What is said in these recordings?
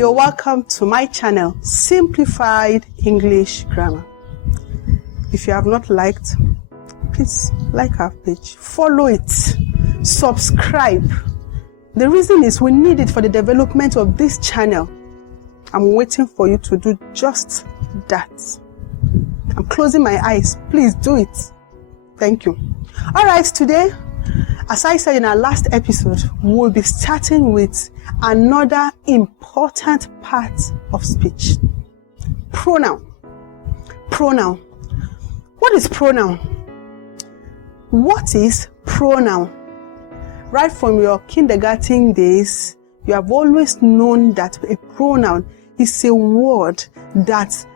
You're welcome to my channel, Simplified English Grammar. If you have not liked, please like our page, follow it, subscribe. The reason is we need it for the development of this channel. I'm waiting for you to do just that. I'm closing my eyes. Please do it. Thank you. All right, today, as I said in our last episode, we'll be starting with another important part of speech. Pronoun. Pronoun. What is pronoun? What is pronoun? Right from your kindergarten days, you have always known that a pronoun is a word that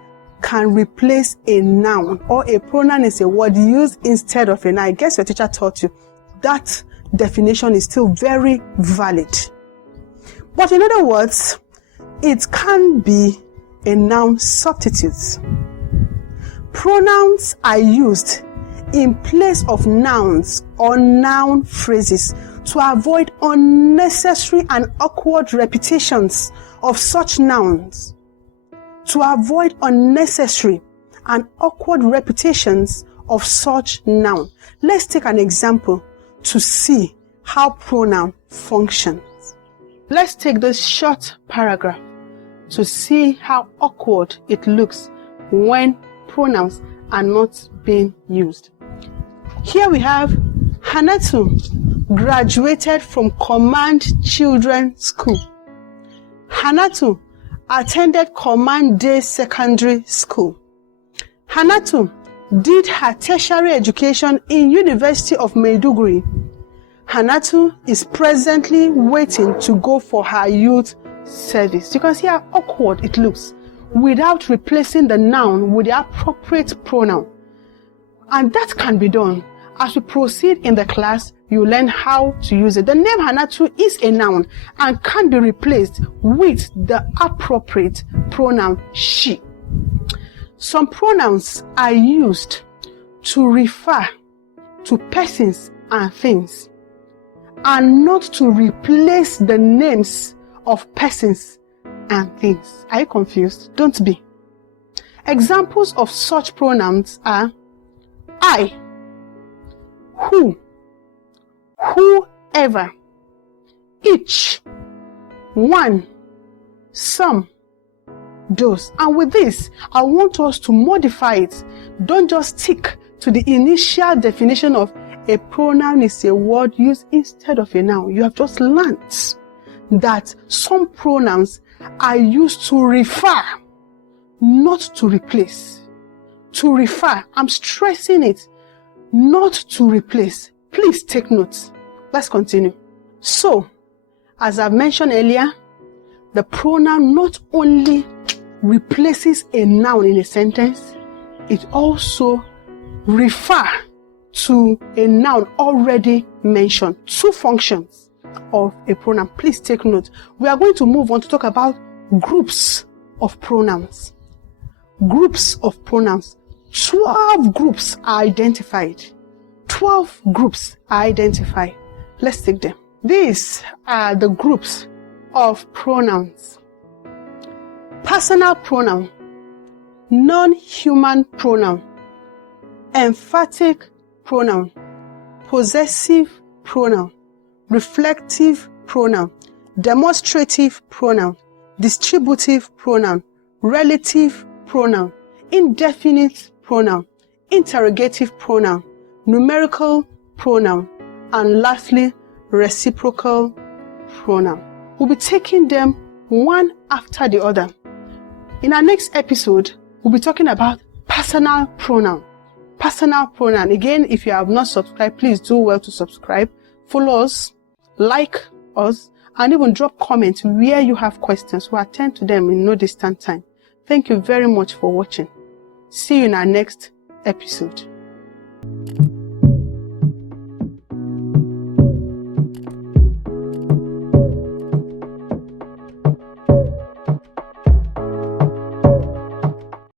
can replace a noun, or a pronoun is a word used instead of a noun. I guess your teacher taught you. That definition is still very valid. But in other words, it can be a noun substitute. Pronouns are used in place of nouns or noun phrases to avoid unnecessary and awkward repetitions of such nouns. To avoid unnecessary and awkward repetitions of such noun. Let's take an example to see how pronoun functions. Let's take this short paragraph to see how awkward it looks when pronouns are not being used. Here we have Hanatu graduated from Command Children's School. Hanatu attended Command Day Secondary School. Hanatu did her tertiary education in University of Maiduguri. Hanatu is presently waiting to go for her youth service. You can see how awkward it looks without replacing the noun with the appropriate pronoun. And that can be done. As we proceed in the class, you learn how to use it. The name Hanatu is a noun and can be replaced with the appropriate pronoun she. Some pronouns are used to refer to persons and things, and not to replace the names of persons and things. Are you confused? Don't be. Examples of such pronouns are I, who, whoever, each, one, some, those. And with this, I want us to modify it. Don't just stick to the initial definition of a pronoun is a word used instead of a noun. You have just learnt that some pronouns are used to refer, not to replace. To refer. I'm stressing it. Not to replace. Please take notes. Let's continue. So, as I've mentioned earlier, the pronoun not only replaces a noun in a sentence, it also refers to a noun already mentioned. Two functions of a pronoun. Please take note. We are going to move on to talk about groups of pronouns. Groups of pronouns. 12 groups are identified. 12 groups are identified. Let's take them. These are the groups of pronouns. Personal pronoun, non-human pronoun, emphatic pronoun, possessive pronoun, reflective pronoun, demonstrative pronoun, distributive pronoun, relative pronoun, indefinite pronoun, interrogative pronoun, numerical pronoun, and lastly, reciprocal pronoun. We'll be taking them one after the other. In our next episode, we'll be talking about personal pronoun. Personal pronoun. Again, if you have not subscribed, please do well to subscribe. Follow us, like us, and even drop comments where you have questions. We'll attend to them in no distant time. Thank you very much for watching. See you in our next episode.